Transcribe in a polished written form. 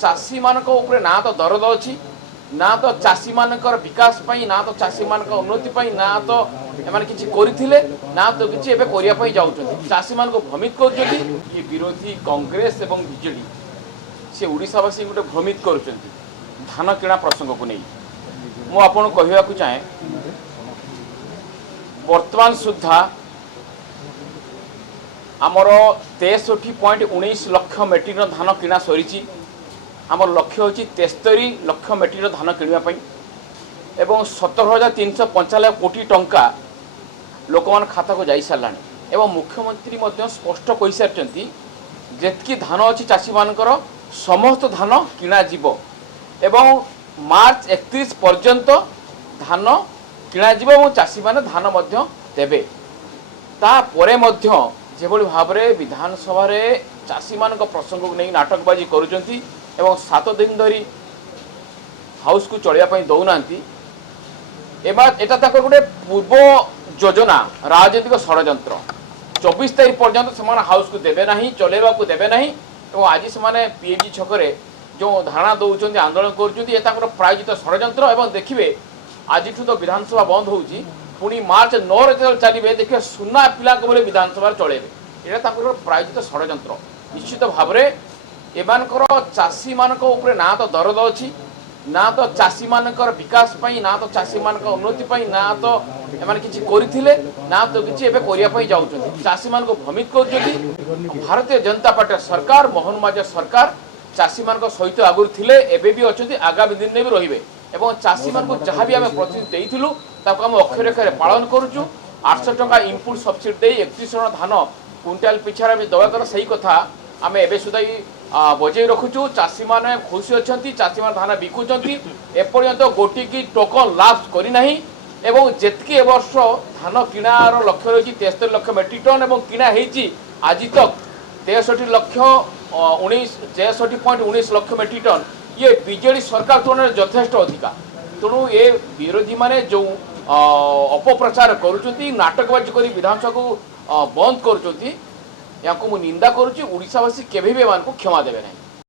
चाषी मानक उपरे ना तो दरद अच्छी ना तो चाषी मानकर विकास पाई ना तो चाषी मानक उन्नति पाई ना तो एमाने किछि करिथिले ना तो किछि एबे करिया पाई जाउछथि चाषी मान को भ्रमित करछथि कि विरोधी कांग्रेस एवं बीजेडी से ओडिशावासी गोटे भ्रमित करछथि धान किणा प्रसंग को नहीं मु आपन कहवा को चाहे वर्तमान सुद्धा आमर 63.19 लाख मेट्रिक धान किणा सरी आमर लक्ष्य होची 73 लाख मेट्रिक धान किणवा एवं 17,395 कोटी टंका लोक मान खाता को जाई साराणी एवं मुख्यमंत्री मध्य स्पष्ट कहि सारचंती जेतकी धान अच्छी चाषी मानकर समस्त धान किणा जीव एवं मार्च 31 पर्यंत धान किणा जीव एवं चाषी माने धान मध्य देबे ता परे मध्य जेभଳି भाबरे विधानसभा रे चाषी मानक प्रसंग को नहीं नाटकबाजी करूचंती एवं 7 दिन धरी हाउस को चलिया पई दउनांती एटा ताकर गोटे पूर्व योजना राजनीतिक षड्यंत्र 24 तारीख पर्यंत से हाउस को देवे नहीं चलेवा को देवे नहीं और आज से पीएजी छकरे जो धारणा दौरान आंदोलन कर प्रायोजित षड्यंत्र एवं देखिए आज तो विधानसभा बंद होउची पुणी मार्च 9 जो चलिए देखिए सुना पिला बोले विधानसभा चलेबे यहाँ प्रायोजित षड्यंत्र निश्चित भाव में एमानकर चाषी मानक उपरे ना तो दरद अच्छी ना तो चाषी मानकर विकास पाई ना तो चाषी मानक उन्नति पाई ना तो एमाने किछि करिथिले ना तो किछि एबे करिया पाई जाउछथि चाषी मान को भ्रमित करछथि भारतीय जनता पार्टी सरकार मोहन माझी सरकार चाषी मान सहित आगुरी थिले एबे भी अछथि आगामी दिन में भी रहिबे एवं चाषी मान को जहाँ भी आम प्रतिनिधि देइथिलु ताको हम अक्षर रेखार पालन करुचु 800 टका इनपुट सब्सिडी दे 31 धान क्विंटाल पिछा दवा सही कथा आम एबे सुधा बजे रखुचु चाषी माने खुशी अच्छी चाषी मान धान बिकुचंती एपर्यंत गोटी की टोकन लाभ करना एवं जेतकी वर्ष धान किणार लक्ष्य रही 73 लाख मेट्रिक टन एवं किणा होती आज तक 63.19 लाख मेट्रिक टन ये बीजेडी सरकार तुलना यथेष्ट अधिका तेणु ये विरोधी माने जो अपप्रचार करुँच नाटकबाजी कर विधानसभा को बंद करुँच या निंदा करुँच ओडिशावासी केभी भी क्षमा देवे नहीं।